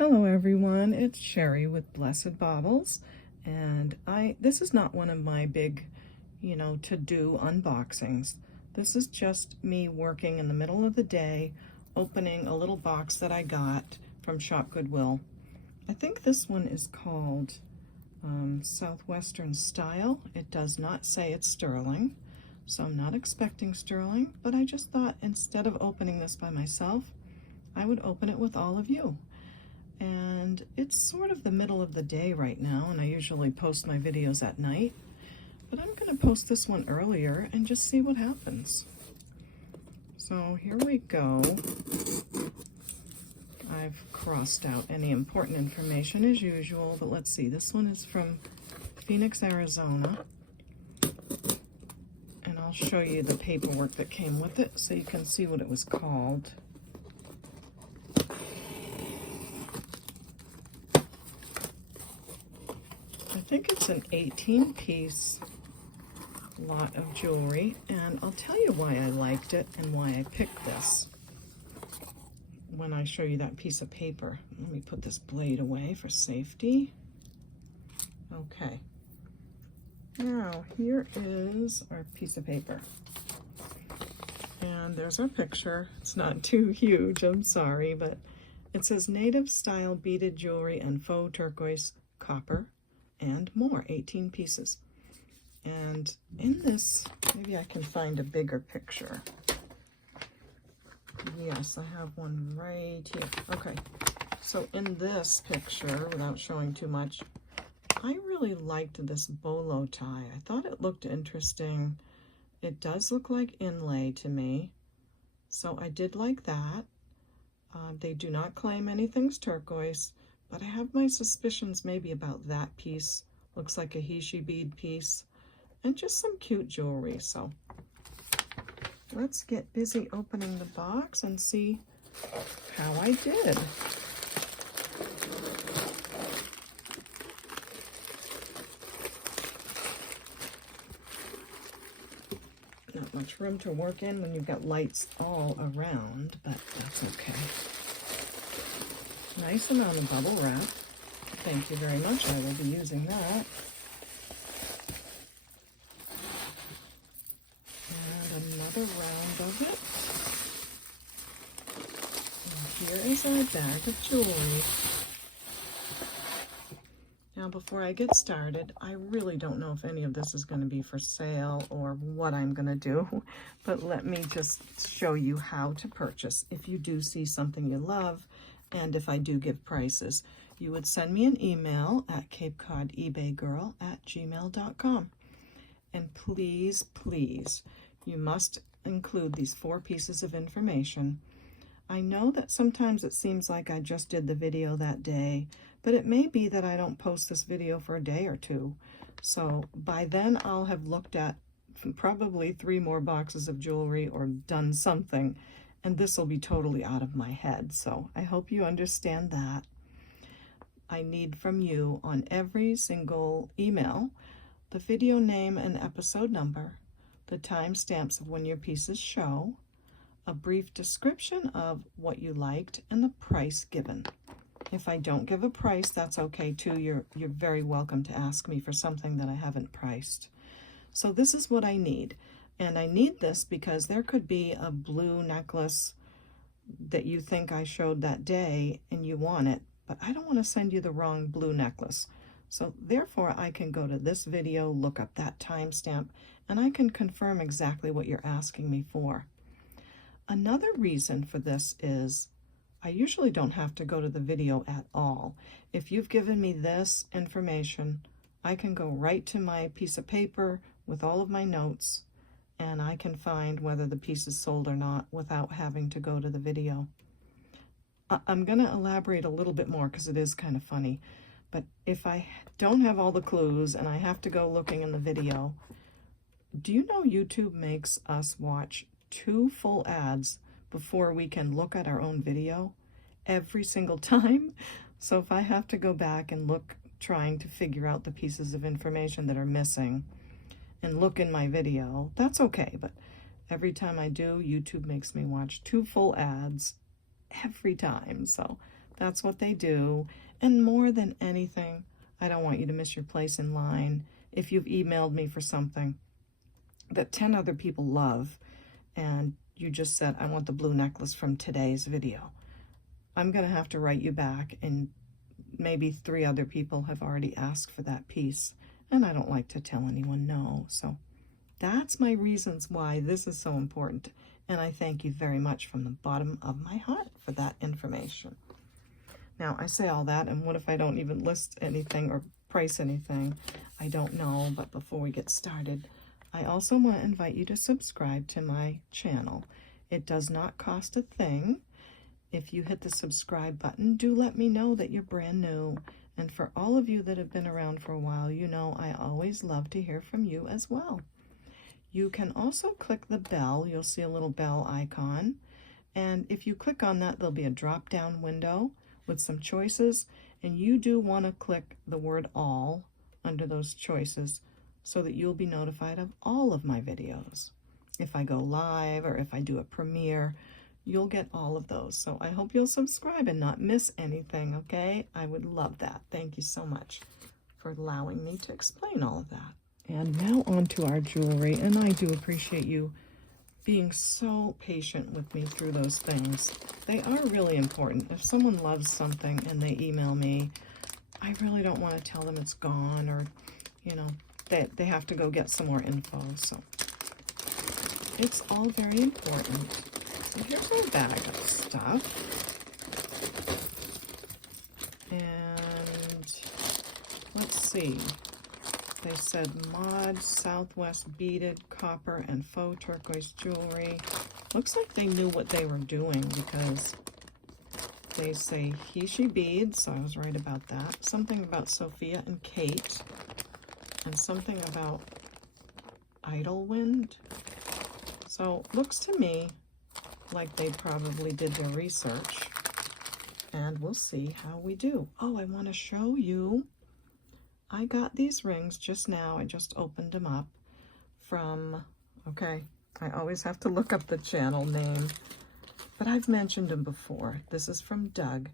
Hello everyone, it's Sherry with Blessed Baubles, and this is not one of my big, to-do unboxings. This is just me working in the middle of the day, opening a little box that I got from ShopGoodWill. I think this one is called SouthWestern style. It does not say it's sterling, so I'm not expecting sterling, but I just thought instead of opening this by myself, I would open it with all of you. And it's sort of the middle of the day right now, and I usually post my videos at night, but I'm going to post this one earlier and just see what happens. So here we go. I've crossed out any important information as usual, but let's see. This one is from Phoenix, Arizona, and I'll show you the paperwork that came with it so you can see what it was called. I think it's an 18-piece lot of jewelry, and I'll tell you why I liked it and why I picked this when I show you that piece of paper. Let me put this blade away for safety. Okay, now here is our piece of paper, and there's our picture. It's not too huge, I'm sorry, but it says native style beaded jewelry and faux turquoise copper and more, 18 pieces. And in this, maybe I can find a bigger picture. Yes, I have one right here. Okay, so in this picture, without showing too much, I really liked this bolo tie. I thought it looked interesting. It does look like inlay to me, so I did like that. They do not claim anything's turquoise, but I have my suspicions maybe about that piece. Looks like a he-she bead piece, and just some cute jewelry. So let's get busy opening the box and see how I did. Not much room to work in when you've got lights all around, but that's okay. Nice amount of bubble wrap. Thank you very much. I will be using that. And another round of it. And here is our bag of jewelry. Now, before I get started, I really don't know if any of this is going to be for sale or what I'm going to do, but let me just show you how to purchase. If you do see something you love, and if I do give prices, you would send me an email at CapeCodEbayGirl@gmail.com. And please, please, you must include these 4 pieces of information. I know that sometimes it seems like I just did the video that day, but it may be that I don't post this video for a day or 2. So by then I'll have looked at probably 3 more boxes of jewelry or done something, and this will be totally out of my head. So I hope you understand that. I need from you on every single email the video name and episode number, the timestamps of when your pieces show, a brief description of what you liked, and the price given. If I don't give a price, that's okay too. You're very welcome to ask me for something that I haven't priced. So this is what I need. And I need this because there could be a blue necklace that you think I showed that day and you want it, but I don't want to send you the wrong blue necklace. So therefore I can go to this video, look up that timestamp, and I can confirm exactly what you're asking me for. Another reason for this is I usually don't have to go to the video at all. If you've given me this information, I can go right to my piece of paper with all of my notes, and I can find whether the piece is sold or not without having to go to the video. I'm going to elaborate a little bit more because it is kind of funny, but if I don't have all the clues and I have to go looking in the video, do you know YouTube makes us watch 2 full ads before we can look at our own video every single time? So if I have to go back and look, trying to figure out the pieces of information that are missing, and look in my video, that's okay, but every time I do, YouTube makes me watch 2 full ads every time, so That's what they do. And more than anything, I don't want you to miss your place in line. If you've emailed me for something that 10 other people love, and you just said, I want the blue necklace from today's video, I'm going to have to write you back, and maybe 3 other people have already asked for that piece, and I don't like to tell anyone no. So that's my reasons why this is so important, and I thank you very much from the bottom of my heart for that information. Now, I say all that, and what if I don't even list anything or price anything? I don't know, but before we get started, I also want to invite you to subscribe to my channel. It does not cost a thing. If you hit the subscribe button, do let me know that you're brand new. And for all of you that have been around for a while, you know I always love to hear from you as well. You can also click the bell. You'll see a little bell icon. And if you click on that, there'll be a drop-down window with some choices, and you do want to click the word all under those choices so that you'll be notified of all of my videos. If I go live or if I do a premiere, you'll get all of those. So I hope you'll subscribe and not miss anything, okay? I would love that. Thank you so much for allowing me to explain all of that. And now on to our jewelry, and I do appreciate you being so patient with me through those things. They are really important. If someone loves something and they email me, I really don't want to tell them it's gone, or, you know, they have to go get some more info. So it's all very important. So here's our bag of stuff. And let's see. They said mod, Southwest beaded, copper, and faux turquoise jewelry. Looks like they knew what they were doing because they say he, she beads, so I was right about that. Something about Sophia and Kate, and something about Idlewind. So looks to me like they probably did their research, and we'll see how we do. Oh, I want to show you. I got these rings just now. I just opened them up from, okay, I always have to look up the channel name, but I've mentioned them before. This is from Doug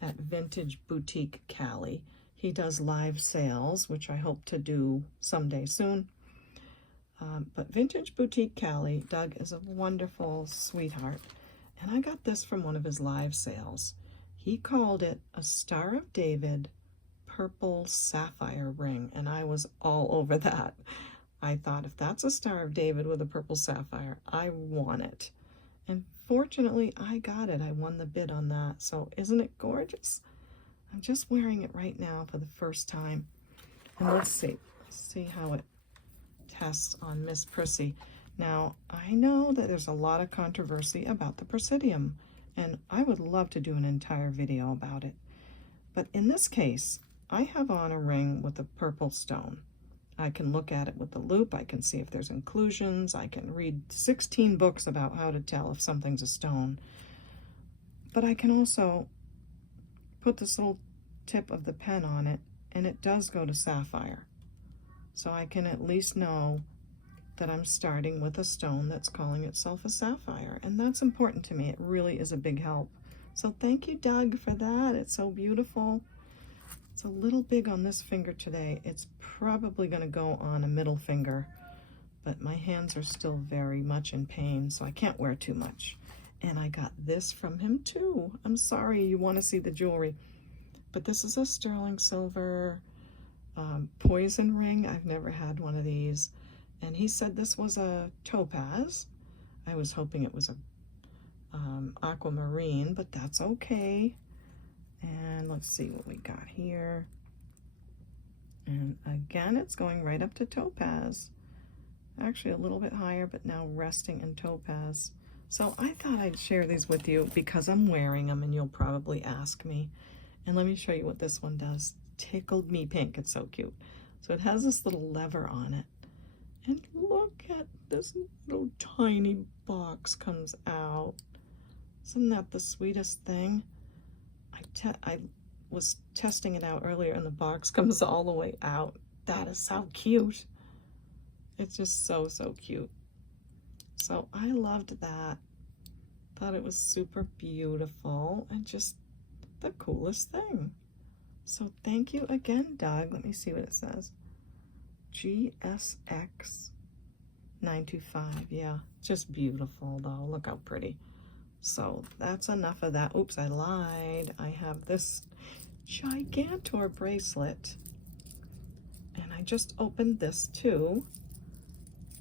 at Vintage Boutique Cali. He does live sales, which I hope to do someday soon. But Vintage Boutique Cali, Doug is a wonderful sweetheart, and I got this from one of his live sales. He called it a Star of David purple sapphire ring, and I was all over that. I thought, if that's a Star of David with a purple sapphire, I want it. And fortunately, I got it. I won the bid on that. So isn't it gorgeous? I'm just wearing it right now for the first time. And let's see how it tests on Miss Prissy. Now, I know that there's a lot of controversy about the Presidium, and I would love to do an entire video about it. But in this case, I have on a ring with a purple stone. I can look at it with the loop. I can see if there's inclusions. I can read 16 books about how to tell if something's a stone. But I can also put this little tip of the pen on it, and it does go to sapphire. So I can at least know that I'm starting with a stone that's calling itself a sapphire. And that's important to me. It really is a big help. So thank you, Doug, for that. It's so beautiful. It's a little big on this finger today. It's probably going to go on a middle finger, but my hands are still very much in pain, so I can't wear too much. And I got this from him too. I'm sorry you want to see the jewelry, but this is a sterling silver poison ring. I've never had one of these, and he said this was a topaz. I was hoping it was a aquamarine, but that's okay. And let's see what we got here. And again, it's going right up to topaz. Actually a little bit higher, but now resting in topaz. So I thought I'd share these with you because I'm wearing them, and you'll probably ask me. And let me show you what this one does. Tickled me pink. It's so cute. So it has this little lever on it. And look at this little tiny box comes out. Isn't that the sweetest thing? I was testing it out earlier, and the box comes all the way out. That is so cute. It's just so, so cute. So I loved that. Thought it was super beautiful, and just the coolest thing. So thank you again, Doug. Let me see what it says. GSX 925. Yeah, just beautiful though. Look how pretty. So that's enough of that. Oops, I lied. I have this Gigantor bracelet, and I just opened this too.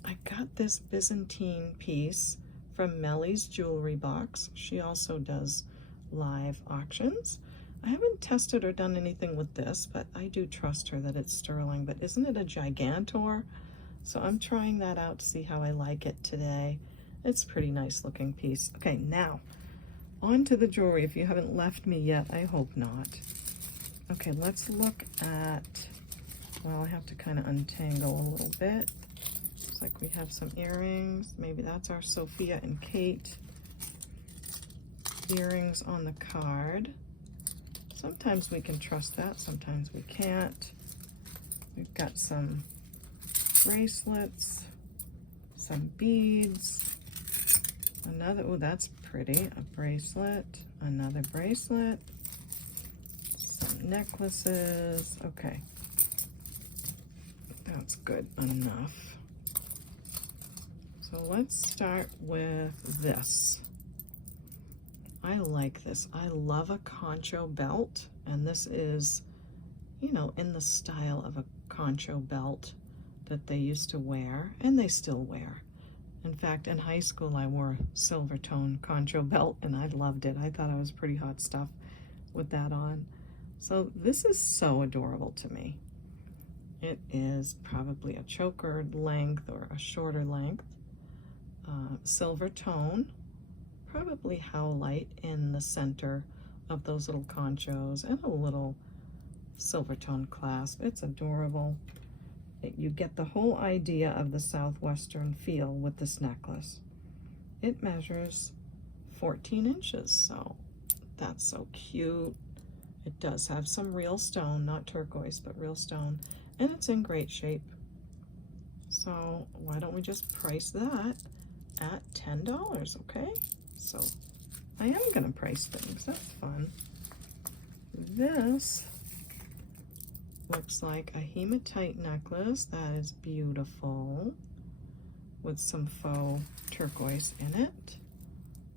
I got this Byzantine piece from Melly's Jewelry Box. She also does live auctions. I haven't tested or done anything with this, but I do trust her that it's sterling. But isn't it a Gigantor? So I'm trying that out to see how I like it today. It's a pretty nice looking piece. Okay, now on to the jewelry. If you haven't left me yet, I hope not. Okay, let's look at, well, I have to kind of untangle a little bit. Looks like we have some earrings. Maybe that's our Sophia and Kate earrings on the card. Sometimes we can trust that, sometimes we can't. We've got some bracelets, some beads, another, oh, that's pretty, a bracelet, another bracelet, some necklaces. Okay, that's good enough. So let's start with this. I like this. I love a concho belt, and this is, you know, in the style of a concho belt that they used to wear, and they still wear. In fact, in high school, I wore a silver tone concho belt, and I loved it. I thought I was pretty hot stuff with that on. So this is so adorable to me. It is probably a choker length or a shorter length, silver tone, probably howlite in the center of those little conchos, and a little silver tone clasp. It's adorable. You get the whole idea of the Southwestern feel with this necklace. It measures 14 inches, so that's so cute. It does have some real stone, not turquoise, but real stone, and it's in great shape. So why don't we just price that at $10, okay? So I am gonna price things, that's fun. This looks like a hematite necklace that is beautiful with some faux turquoise in it.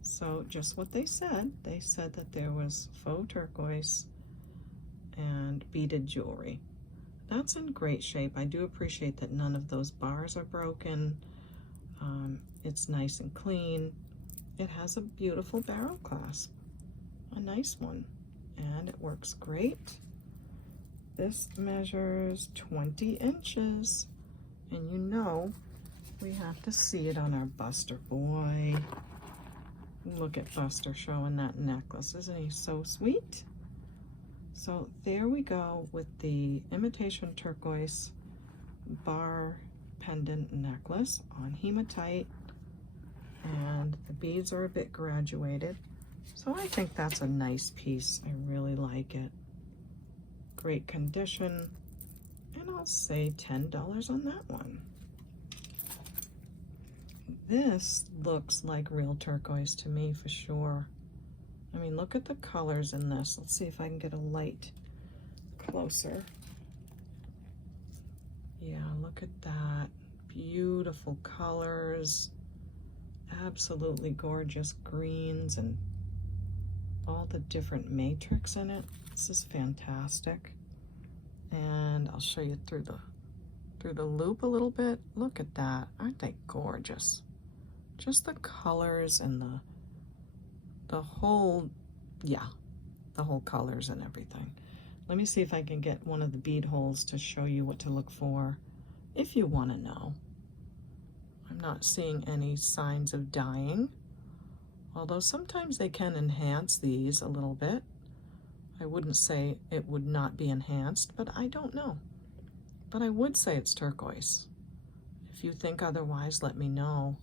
So just what they said that there was faux turquoise and beaded jewelry. That's in great shape. I do appreciate that none of those bars are broken. It's nice and clean. It has a beautiful barrel clasp, a nice one, and it works great. This measures 20 inches, and you know we have to see it on our Buster boy. Look at Buster showing that necklace. Isn't he so sweet? So there we go with the imitation turquoise bar pendant necklace on hematite, and the beads are a bit graduated. So I think that's a nice piece. I really like it. Great condition, and I'll say $10 on that one. This looks like real turquoise to me for sure. I mean, look at the colors in this. Let's see if I can get a light closer. Yeah, look at that. Beautiful colors. Absolutely gorgeous greens and all the different matrix in it. This is fantastic. And I'll show you through the loop a little bit. Look at that. Aren't they gorgeous? Just the colors and the whole, yeah, the whole colors and everything. Let me see if I can get one of the bead holes to show you what to look for if you want to know. I'm not seeing any signs of dyeing, although sometimes they can enhance these a little bit. I wouldn't say it would not be enhanced, but I don't know. But I would say it's turquoise. If you think otherwise, let me know.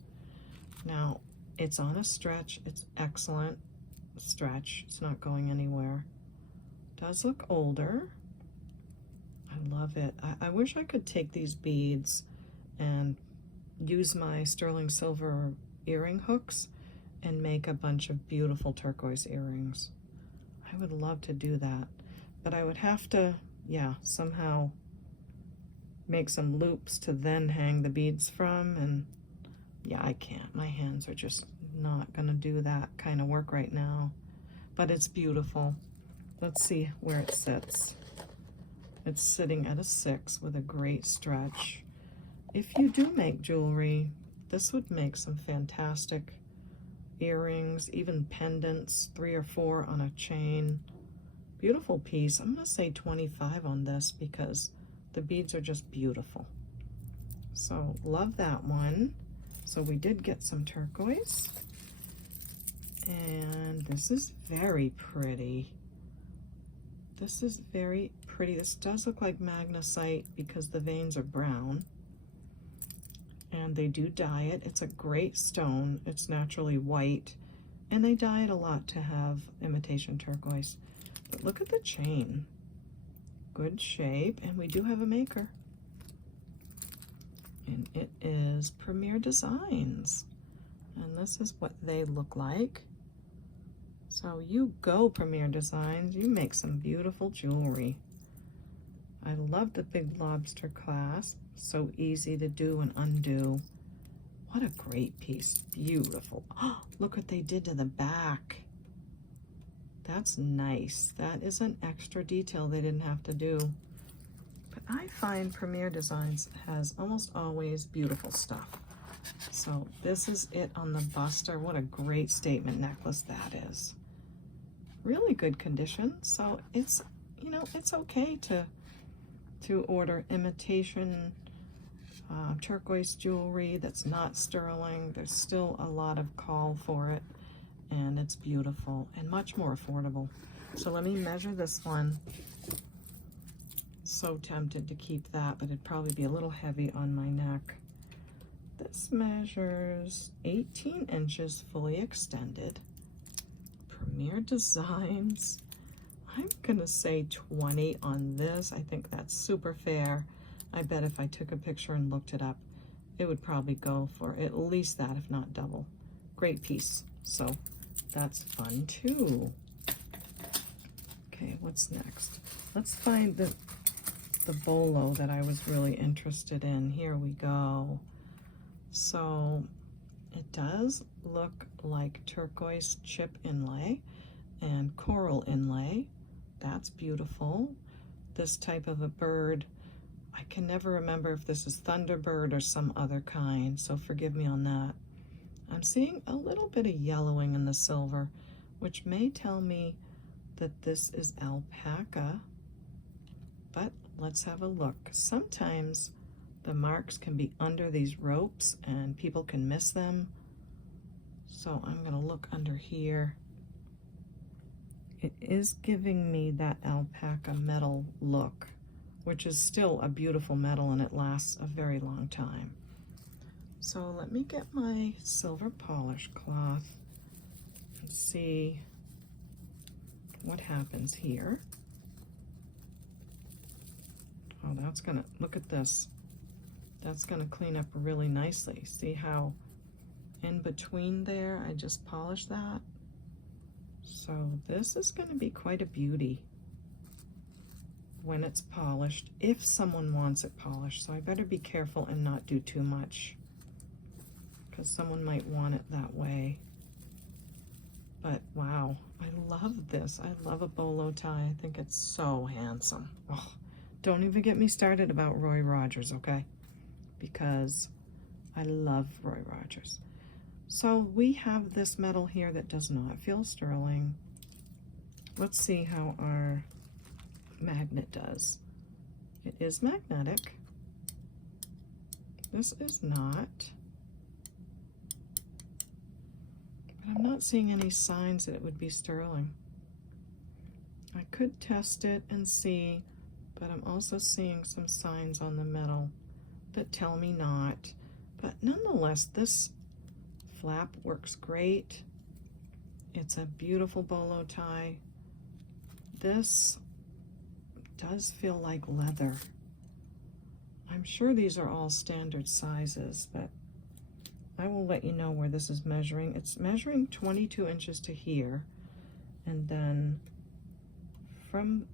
Now, it's on a stretch. It's excellent stretch. It's not going anywhere. Does look older. I love it. I wish I could take these beads and use my sterling silver earring hooks and make a bunch of beautiful turquoise earrings. I I would love to do that, but I would have to, yeah, somehow make some loops to then hang the beads from, and yeah, I can't. My hands are just not gonna do that kind of work right now, but it's beautiful. Let's see where it sits. It's sitting at a 6 with a great stretch. If you do make jewelry, this would make some fantastic earrings, even pendants, 3 or 4 on a chain. Beautiful piece. I'm gonna say 25 on this because the beads are just beautiful. So love that one. So we did get some turquoise. And this is very pretty. This is very pretty. This does look like magnesite because the veins are brown. And they do dye it. It's a great stone. It's naturally white. And they dye it a lot to have imitation turquoise. But look at the chain. Good shape. And we do have a maker. And it is Premier Designs. And this is what they look like. So you go, Premier Designs. You make some beautiful jewelry. I love the big lobster clasp. So easy to do and undo. What a great piece. Beautiful. Oh, look what they did to the back. That's nice. That is an extra detail they didn't have to do. But I find Premier Designs has almost always beautiful stuff. So this is it on the buster. What a great statement necklace that is. Really good condition. So it's, you know, it's okay to order imitation turquoise jewelry that's not sterling. There's still a lot of call for it, and it's beautiful and much more affordable. So let me measure this one. So tempted to keep that, but it'd probably be a little heavy on my neck. This measures 18 inches fully extended. Premier Designs. I'm gonna say 20 on this. I think that's super fair. I bet if I took a picture and looked it up, it would probably go for at least that, if not double. Great piece. So that's fun too. Okay, what's next? Let's find the bolo that I was really interested in. Here we go. So it does look like turquoise chip inlay and coral inlay. That's beautiful. This type of a bird, I can never remember if this is Thunderbird or some other kind, so forgive me on that. I'm seeing a little bit of yellowing in the silver, which may tell me that this is alpaca, but let's have a look. Sometimes the marks can be under these ropes and people can miss them. So I'm gonna look under here. It is giving me that alpaca metal look, which is still a beautiful metal and it lasts a very long time. So let me get my silver polish cloth and see what happens here. Oh, that's gonna, look at this. That's gonna clean up really nicely. See how in between there, I just polished that? So this is gonna be quite a beauty when it's polished, if someone wants it polished. So I better be careful and not do too much, because someone might want it that way. But wow, I love this. I love a bolo tie. I think it's so handsome. Oh, don't even get me started about Roy Rogers, okay? Because I love Roy Rogers. So we have this metal here that does not feel sterling. Let's see how our magnet does. It is magnetic. This is not. But I'm not seeing any signs that it would be sterling. I could test it and see, but I'm also seeing some signs on the metal that tell me not. But nonetheless, this flap works great. It's a beautiful bolo tie. This does feel like leather. I'm sure these are all standard sizes, but I will let you know where this is measuring. It's measuring 22 inches to here, and then from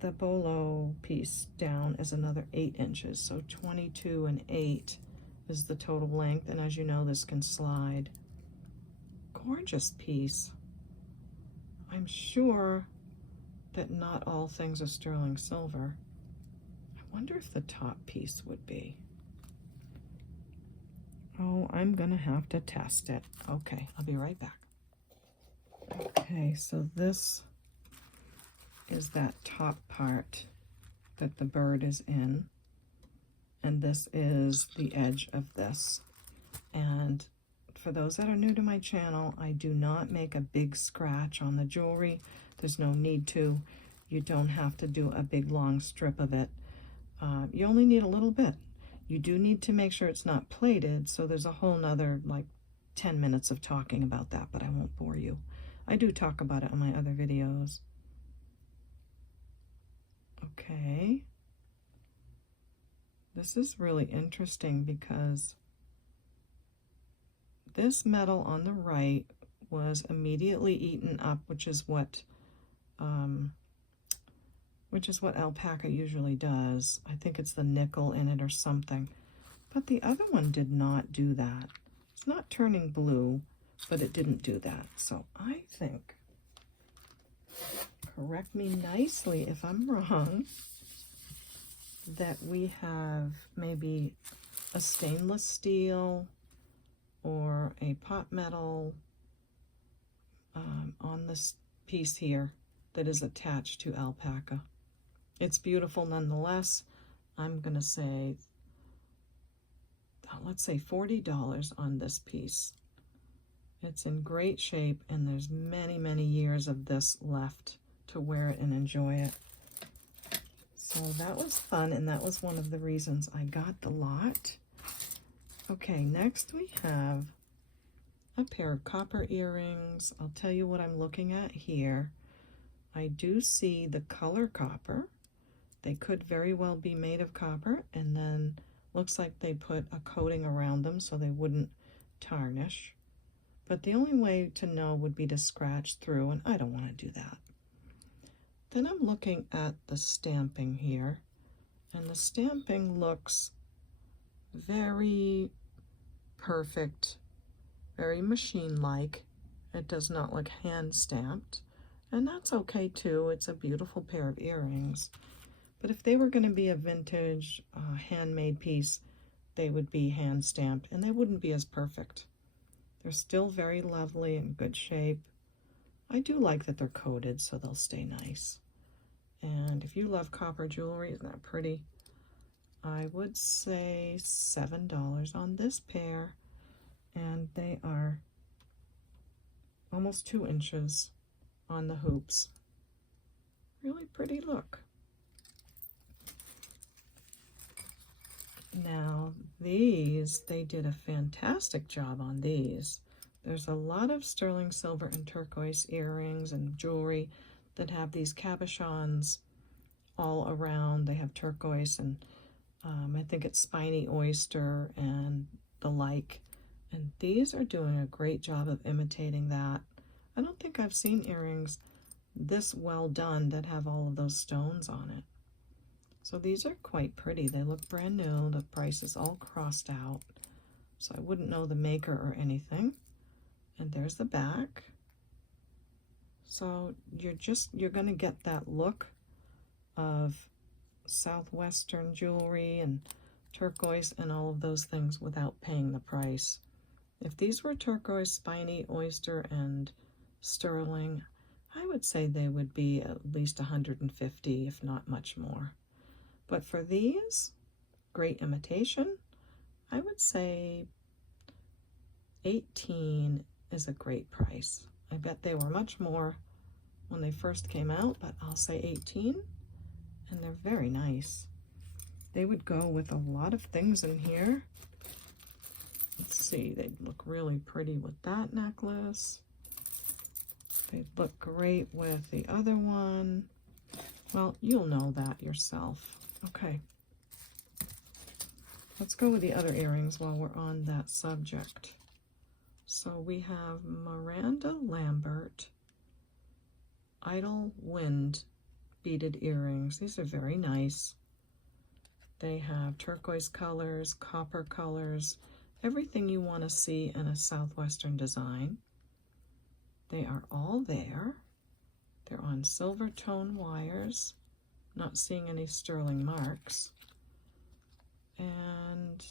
the Bolo piece down is another 8 inches, so 22 and 8 is the total length, and as you know, this can slide. Gorgeous piece. I'm sure that not all things are sterling silver. I wonder if the top piece would be. Oh, I'm gonna have to test it. Okay, I'll be right back. Okay, so this is that top part that the bird is in, and this is the edge of this. And for those that are new to my channel, I do not make a big scratch on the jewelry. There's no need to. You don't have to do a big long strip of it. You only need a little bit. You do need to make sure it's not plated, so there's a whole nother like 10 minutes of talking about that, but I won't bore you. I do talk about it in my other videos. Okay. This is really interesting because this metal on the right was immediately eaten up, which is what alpaca usually does. I think it's the nickel in it or something. But the other one did not do that. It's not turning blue, but it didn't do that. So I think, correct me nicely if I'm wrong, that we have maybe a stainless steel or a pot metal on this piece here that is attached to alpaca. It's beautiful nonetheless. I'm gonna say, let's say $40 on this piece. It's in great shape, and there's many, many years of this left to wear it and enjoy it. So that was fun, and that was one of the reasons I got the lot. Okay, next we have a pair of copper earrings. I'll tell you what I'm looking at here. I do see the color copper. They could very well be made of copper, and then looks like they put a coating around them so they wouldn't tarnish. But the only way to know would be to scratch through, and I don't want to do that. Then I'm looking at the stamping here, and the stamping looks very perfect, very machine-like. It does not look hand-stamped, and that's okay too. It's a beautiful pair of earrings. But if they were going to be a vintage handmade piece, they would be hand-stamped, and they wouldn't be as perfect. They're still very lovely and good shape. I do like that they're coated, so they'll stay nice. And if you love copper jewelry, isn't that pretty? I would say $7 on this pair, and they are almost 2 inches on the hoops. Really pretty look. Now these, they did a fantastic job on these. There's a lot of sterling silver and turquoise earrings and jewelry that have these cabochons all around. They have turquoise and I think it's spiny oyster and the like. And these are doing a great job of imitating that. I don't think I've seen earrings this well done that have all of those stones on it. So these are quite pretty. They look brand new. The price is all crossed out, so I wouldn't know the maker or anything. And there's the back. So you're going to get that look of Southwestern jewelry and turquoise and all of those things without paying the price. If these were turquoise, spiny, oyster, and sterling, I would say they would be at least $150, if not much more. But for these, great imitation, I would say $18 is a great price. I bet they were much more when they first came out, but I'll say $18, and they're very nice. They would go with a lot of things in here. Let's see, they'd look really pretty with that necklace. They'd look great with the other one. Well, you'll know that yourself. Okay, let's go with the other earrings while we're on that subject. So we have Miranda Lambert Idle Wind beaded earrings. These are very nice. They have turquoise colors, copper colors, everything you want to see in a Southwestern design. They are all there. They're on silver tone wires. Not seeing any sterling marks. And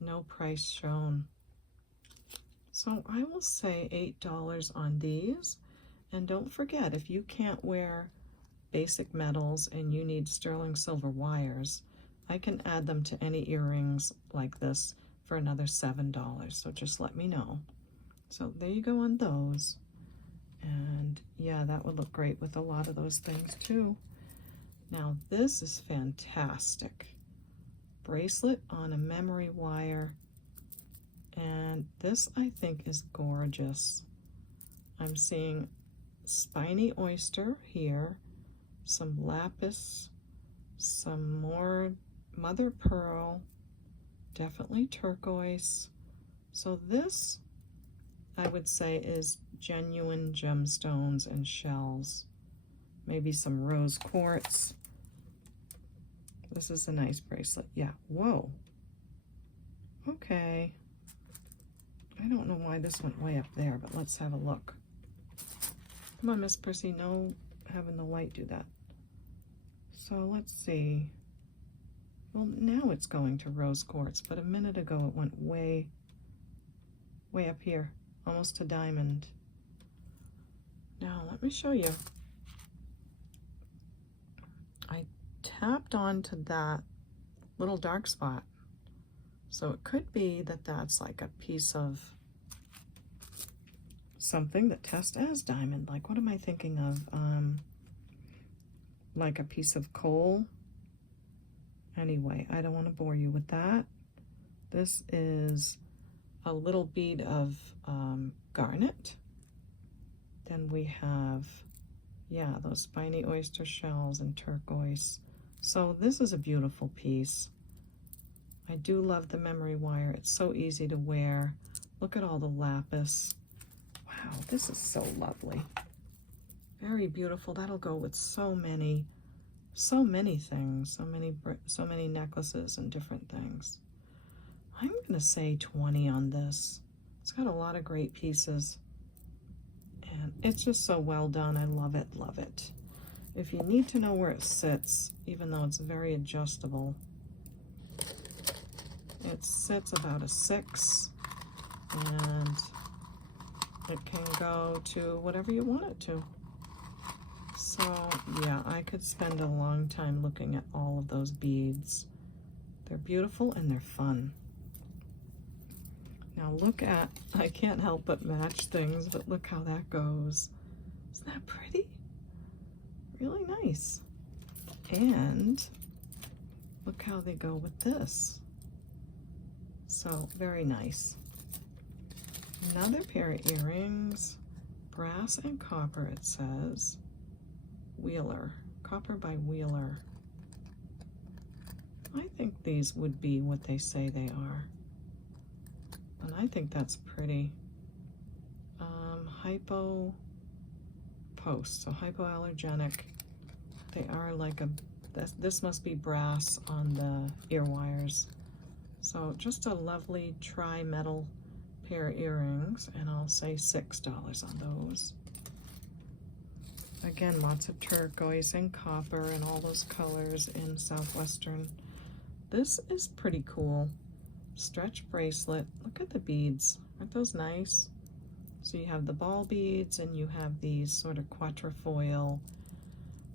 no price shown. So I will say $8 on these. And don't forget, if you can't wear basic metals and you need sterling silver wires, I can add them to any earrings like this for another $7. So just let me know. So there you go on those. And yeah, that would look great with a lot of those things too. Now this is fantastic. Bracelet on a memory wire. And this I think is gorgeous. I'm seeing spiny oyster here, some lapis, some more mother pearl, definitely turquoise. So this, I would say, is genuine gemstones and shells. Maybe some rose quartz. This is a nice bracelet. Yeah, whoa. Okay. I don't know why this went way up there, but let's have a look. Come on, Miss Prissy, no having the light do that. So let's see. Well, now it's going to rose quartz, but a minute ago it went way up here, almost to diamond. Now, let me show you. I tapped onto that little dark spot. So it could be that that's like a piece of something that tests as diamond. Like, what am I thinking of? Like a piece of coal. Anyway, I don't want to bore you with that. This is a little bead of garnet. Then we have, yeah, those spiny oyster shells and turquoise. So this is a beautiful piece. I do love the memory wire. It's so easy to wear. Look at all the lapis. Wow, this is so lovely. Very beautiful. That'll go with so many things, so many necklaces and different things. I'm gonna say 20 on this. It's got a lot of great pieces. And it's just so well done. I love it, love it. If you need to know where it sits, even though it's very adjustable, it sits about a 6, and it can go to whatever you want it to. So yeah, I could spend a long time looking at all of those beads. They're beautiful and they're fun. Now look at, I can't help but match things, but look how that goes. Isn't that pretty? Really nice. And look how they go with this. So very nice. Another pair of earrings, brass and copper, it says. Wheeler, copper by Wheeler. I think these would be what they say they are. And I think that's pretty. Hypo post, so hypoallergenic. They are like a, this must be brass on the ear wires. So just a lovely tri-metal pair of earrings, and I'll say $6 on those. Again, lots of turquoise and copper and all those colors in Southwestern. This is pretty cool. Stretch bracelet. Look at the beads. Aren't those nice? So you have the ball beads and you have these sort of quatrefoil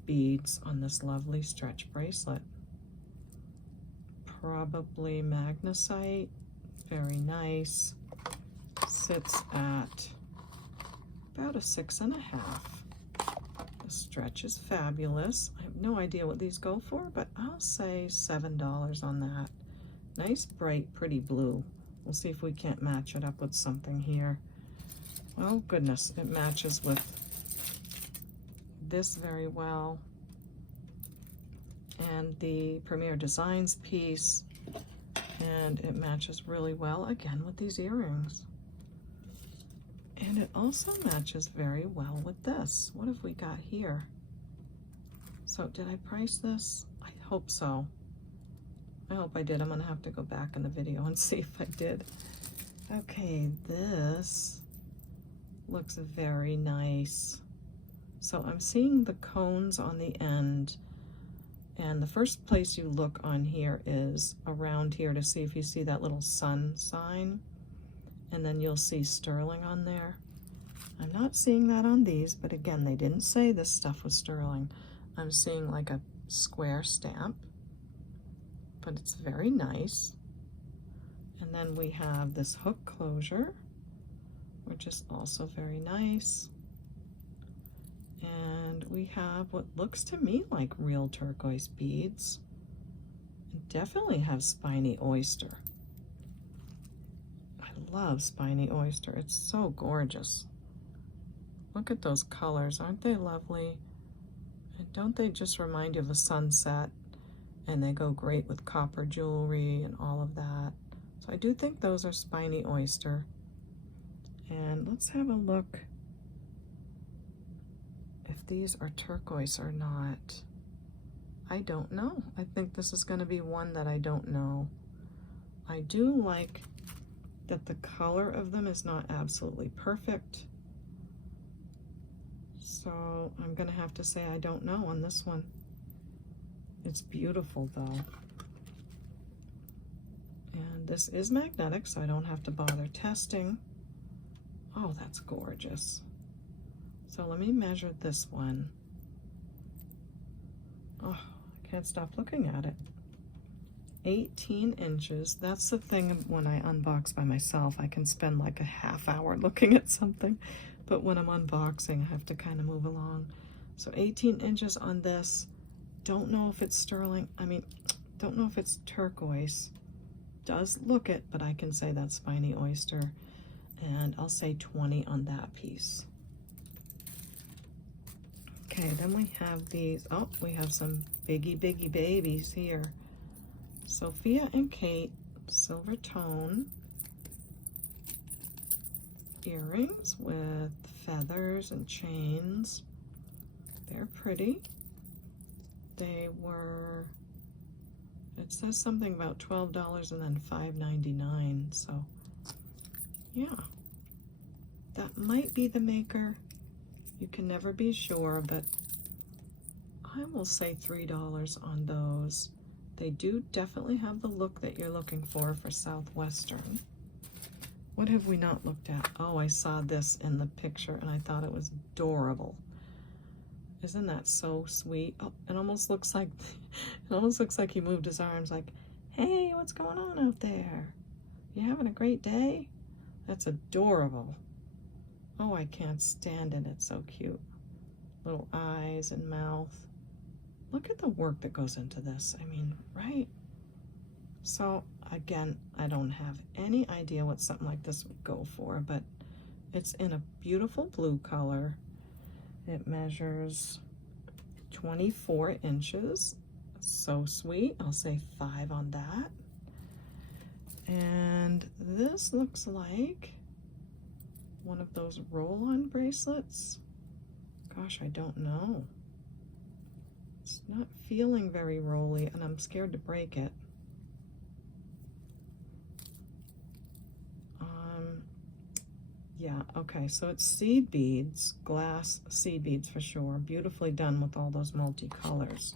beads on this lovely stretch bracelet. Probably magnesite. Very nice. Sits at about a 6.5. The stretch is fabulous. I have no idea what these go for, but I'll say $7 on that. Nice, bright, pretty blue. We'll see if we can't match it up with something here. Well, goodness, it matches with this very well. And the Premier Designs piece. And it matches really well, again, with these earrings. And it also matches very well with this. What have we got here? So did I price this? I hope so. I hope I did. I'm gonna have to go back in the video and see if I did. Okay, this looks very nice. So I'm seeing the cones on the end, and the first place you look on here is around here to see if you see that little sun sign, and then you'll see sterling on there. I'm not seeing that on these, but again, they didn't say this stuff was sterling. I'm seeing like a square stamp, but it's very nice. And then we have this hook closure, which is also very nice. And we have what looks to me like real turquoise beads. And definitely have spiny oyster. I love spiny oyster. It's so gorgeous. Look at those colors. Aren't they lovely? And don't they just remind you of a sunset? And they go great with copper jewelry and all of that. So I do think those are spiny oyster. And let's have a look if these are turquoise or not. I don't know. I think this is going to be one that I don't know. I do like that the color of them is not absolutely perfect. So I'm going to have to say I don't know on this one. It's beautiful though. And this is magnetic, so I don't have to bother testing. Oh, that's gorgeous. So let me measure this one. Oh, I can't stop looking at it. 18 inches. That's the thing when I unbox by myself, I can spend like a half hour looking at something. But when I'm unboxing, I have to kind of move along. So 18 inches on this. Don't know if it's sterling. I mean, don't know if it's turquoise. Does look it, but I can say that's spiny oyster. And I'll say 20 on that piece. Okay, then we have these. Oh, we have some biggie babies here. Sophia and Kate, silver tone earrings with feathers and chains. They're pretty. They were, it says something about $12 and then $5.99. So yeah, that might be the maker. You can never be sure, but I will say $3 on those. They do definitely have the look that you're looking for Southwestern. What have we not looked at? Oh, I saw this in the picture and I thought it was adorable. Isn't that so sweet? Oh, it almost looks like he moved his arms like, hey, what's going on out there? You having a great day? That's adorable. Oh, I can't stand it. It's so cute. Little eyes and mouth. Look at the work that goes into this. I mean, right? So again, I don't have any idea what something like this would go for, but it's in a beautiful blue color. It measures 24 inches. So sweet. I'll say 5 on that. And this looks like one of those roll-on bracelets. Gosh, I don't know. It's not feeling very rolly, and I'm scared to break it. Yeah, okay, so it's seed beads, glass seed beads for sure. Beautifully done with all those multicolors.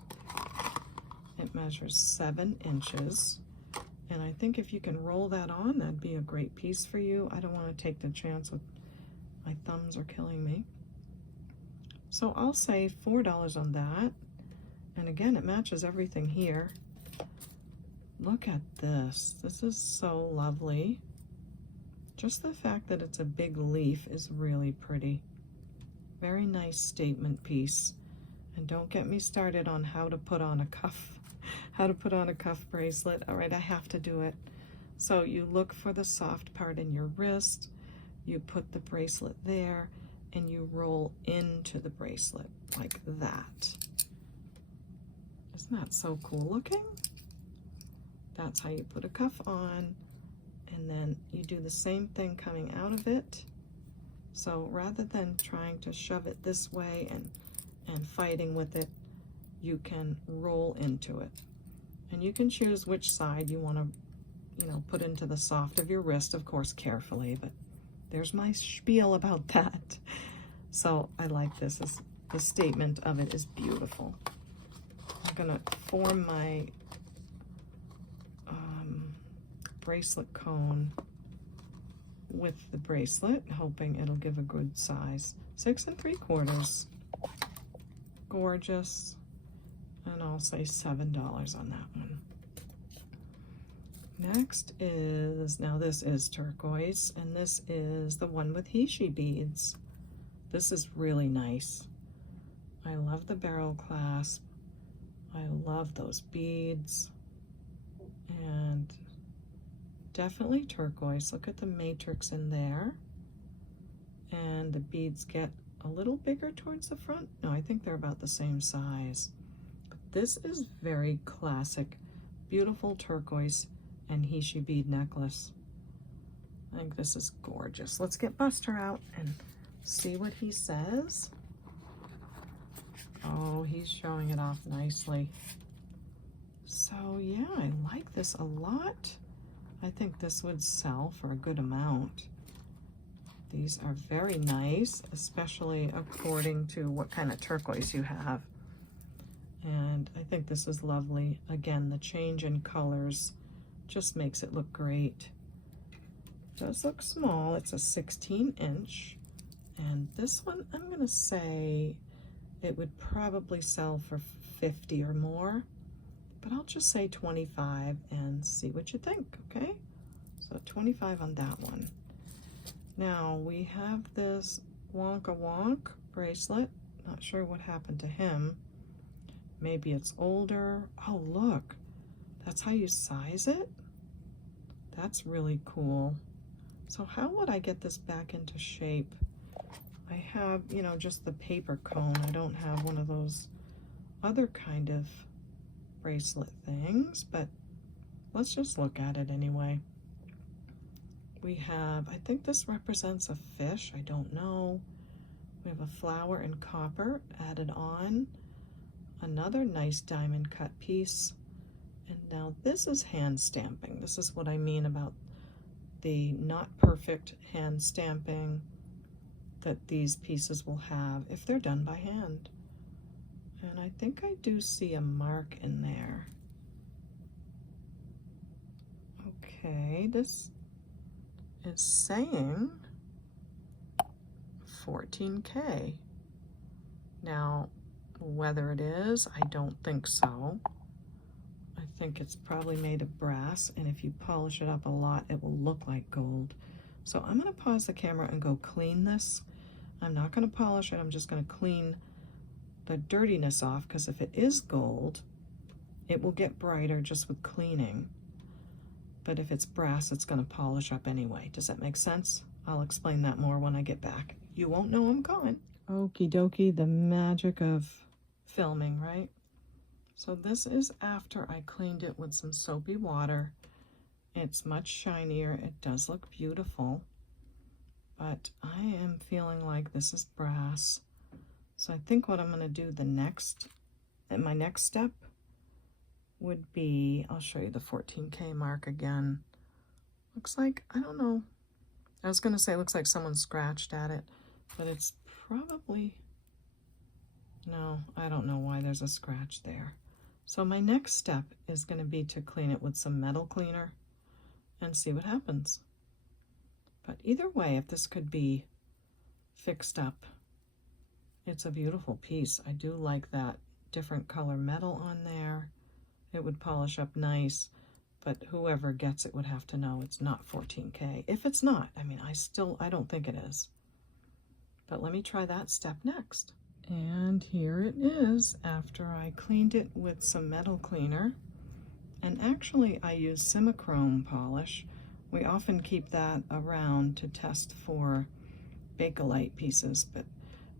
It measures 7 inches. And I think if you can roll that on, that'd be a great piece for you. I don't want to take the chance with my thumbs are killing me. So I'll say $4 on that. And again, it matches everything here. Look at this. This is so lovely. Just the fact that it's a big leaf is really pretty. Very nice statement piece. And don't get me started on how to put on a cuff. How to put on a cuff bracelet. All right, I have to do it. So you look for the soft part in your wrist. You put the bracelet there and you roll into the bracelet like that. Isn't that so cool looking? That's how you put a cuff on. And then you do the same thing coming out of it. So rather than trying to shove it this way and fighting with it, you can roll into it. And you can choose which side you want to, you know, put into the soft of your wrist, of course, carefully, but there's my spiel about that. So I like this. The statement of it is beautiful. I'm gonna form my bracelet cone with the bracelet, hoping it'll give a good size. 6 3/4. Gorgeous. And I'll say $7 on that one. Next is, now this is turquoise, and this is the one with he/she beads. This is really nice. I love the barrel clasp. I love those beads. And definitely turquoise. Look at the matrix in there. And the beads get a little bigger towards the front. No, I think they're about the same size. But this is very classic, beautiful turquoise and he/she bead necklace. I think this is gorgeous. Let's get Buster out and see what he says. Oh, he's showing it off nicely. So yeah, I like this a lot. I think this would sell for a good amount. These are very nice, especially according to what kind of turquoise you have. And I think this is lovely. Again, the change in colors just makes it look great. It does look small. It's a 16-inch. And this one, I'm gonna say it would probably sell for 50 or more, but I'll just say 25 and see what you think, okay? So 25 on that one. Now we have this Wonka Wonk bracelet. Not sure what happened to him. Maybe it's older. Oh, look, that's how you size it? That's really cool. So how would I get this back into shape? I have, you know, just the paper cone. I don't have one of those other kind of bracelet things, but let's just look at it anyway. We have, I think this represents a fish. I don't know. We have a flower in copper added on. Another nice diamond cut piece. And now this is hand stamping. This is what I mean about the not perfect hand stamping that these pieces will have if they're done by hand. And I think I do see a mark in there. Okay, this is saying 14K. Now, whether it is, I don't think so. I think it's probably made of brass, and if you polish it up a lot, it will look like gold. So I'm gonna pause the camera and go clean this. I'm not gonna polish it, I'm just gonna clean the dirtiness off, because if it is gold, it will get brighter just with cleaning. But if it's brass, it's gonna polish up anyway. Does that make sense? I'll explain that more when I get back. You won't know I'm gone. Okie dokie, the magic of filming, right? So this is after I cleaned it with some soapy water. It's much shinier. It does look beautiful, but I am feeling like this is brass. So I think what I'm going to do my next step would be, I'll show you the 14K mark again. Looks like, I don't know. I was going to say it looks like someone scratched at it, but it's probably, no, I don't know why there's a scratch there. So my next step is going to be to clean it with some metal cleaner and see what happens. But either way, if this could be fixed up, it's a beautiful piece. I do like that different color metal on there. It would polish up nice, but whoever gets it would have to know it's not 14K. If it's not, I mean, I don't think it is. But let me try that step next. And here it is after I cleaned it with some metal cleaner. And actually I use Simichrome polish. We often keep that around to test for Bakelite pieces, but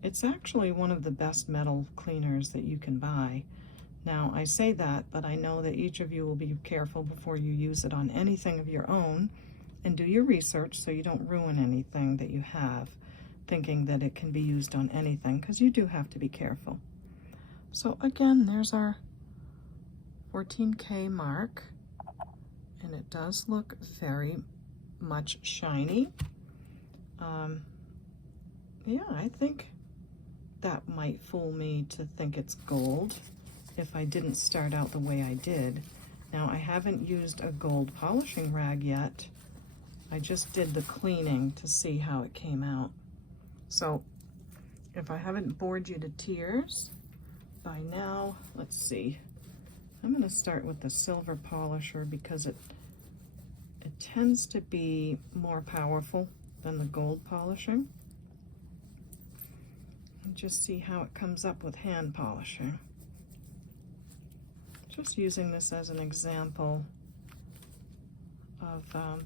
it's actually one of the best metal cleaners that you can buy. Now I say that, but I know that each of you will be careful before you use it on anything of your own, and do your research so you don't ruin anything that you have, thinking that it can be used on anything, because you do have to be careful. So again, there's our 14K mark, and it does look very much shiny. Yeah, I think that might fool me to think it's gold if I didn't start out the way I did. Now, I haven't used a gold polishing rag yet. I just did the cleaning to see how it came out. So if I haven't bored you to tears by now, let's see. I'm going to start with the silver polisher because it tends to be more powerful than the gold polishing. And just see how it comes up with hand polishing. Just using this as an example of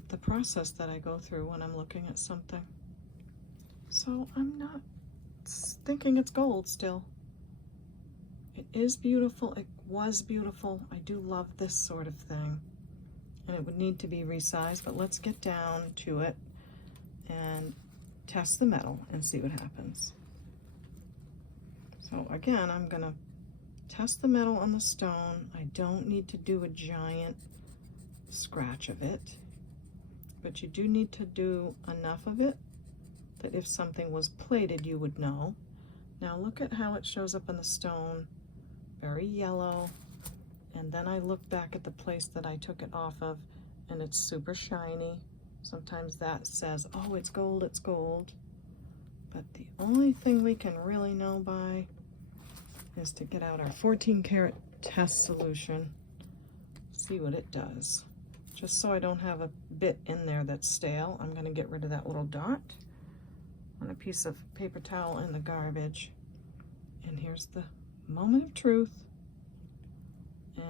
the process that I go through when I'm looking at something. So I'm not thinking it's gold still. It is beautiful. It was beautiful. I do love this sort of thing. And it would need to be resized, but let's get down to it and test the metal and see what happens. So again, I'm gonna test the metal on the stone. I don't need to do a giant scratch of it, but you do need to do enough of it that if something was plated, you would know. Now look at how it shows up on the stone, very yellow. And then I look back at the place that I took it off of, and it's super shiny. Sometimes that says, oh, it's gold, it's gold. But the only thing we can really know by is to get out our 14 karat test solution, see what it does. Just so I don't have a bit in there that's stale, I'm going to get rid of that little dot on a piece of paper towel in the garbage. And here's the moment of truth.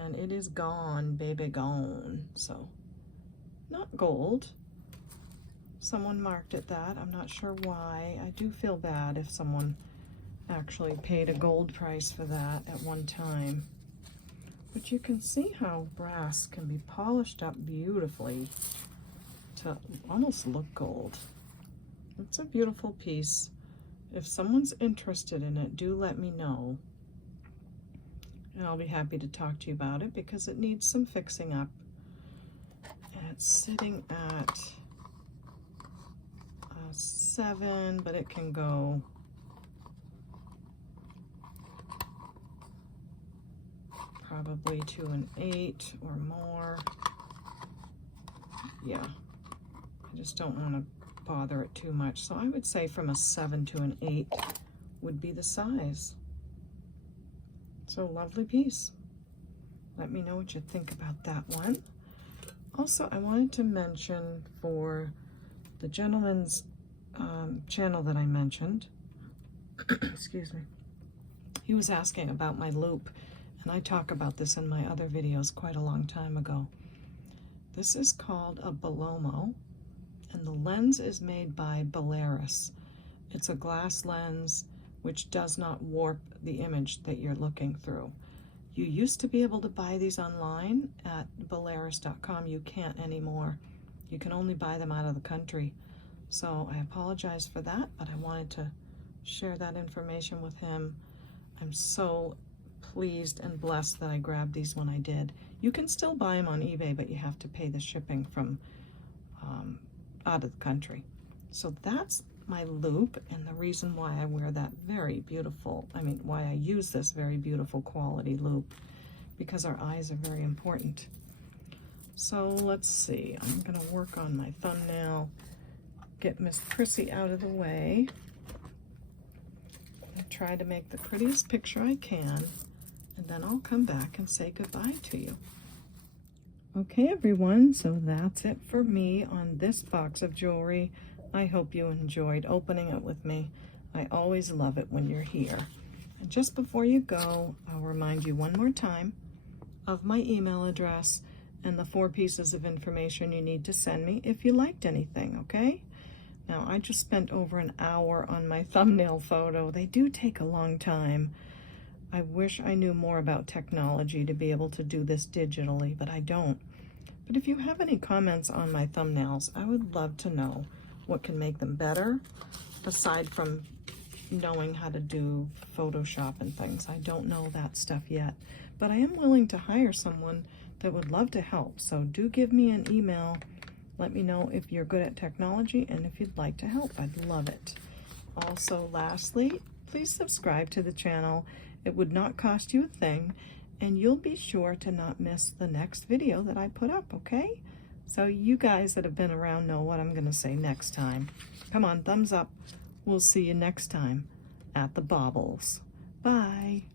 And it is gone, baby, gone. So, not gold. Someone marked it that. I'm not sure why. I do feel bad if someone actually paid a gold price for that at one time. But you can see how brass can be polished up beautifully to almost look gold. It's a beautiful piece. If someone's interested in it, do let me know. And I'll be happy to talk to you about it because it needs some fixing up. And it's sitting at 7, but it can go probably to an 8 or more. Yeah, I just don't want to bother it too much. So I would say from a 7 to an 8 would be the size. So lovely piece. Let me know what you think about that one. Also, I wanted to mention for the gentleman's channel that I mentioned, excuse me, he was asking about my loop, and I talk about this in my other videos quite a long time ago. This is called a Bolo, and the lens is made by Baubles. It's a glass lens which does not warp the image that you're looking through. You used to be able to buy these online at Baubles.com. You can't anymore. You can only buy them out of the country. So I apologize for that, but I wanted to share that information with him. I'm so pleased and blessed that I grabbed these when I did. You can still buy them on eBay, but you have to pay the shipping from out of the country. So that's my loop, and the reason why I wear that very beautiful, why I use this very beautiful quality loop, because our eyes are very important. So let's see, I'm gonna work on my thumbnail, get Miss Prissy out of the way, and try to make the prettiest picture I can, and then I'll come back and say goodbye to you. Okay everyone, so that's it for me on this box of jewelry. I hope you enjoyed opening it with me. I always love it when you're here. And just before you go, I'll remind you one more time of my email address and the 4 pieces of information you need to send me if you liked anything, okay? Now, I just spent over an hour on my thumbnail photo. They do take a long time. I wish I knew more about technology to be able to do this digitally, but I don't. But if you have any comments on my thumbnails, I would love to know what can make them better, aside from knowing how to do Photoshop and things. I don't know that stuff yet, but I am willing to hire someone that would love to help. So do give me an email. Let me know if you're good at technology and if you'd like to help. I'd love it. Also, lastly, please subscribe to the channel. It would not cost you a thing, and you'll be sure to not miss the next video that I put up, okay? So you guys that have been around know what I'm going to say next time. Come on, thumbs up. We'll see you next time at the Baubles. Bye.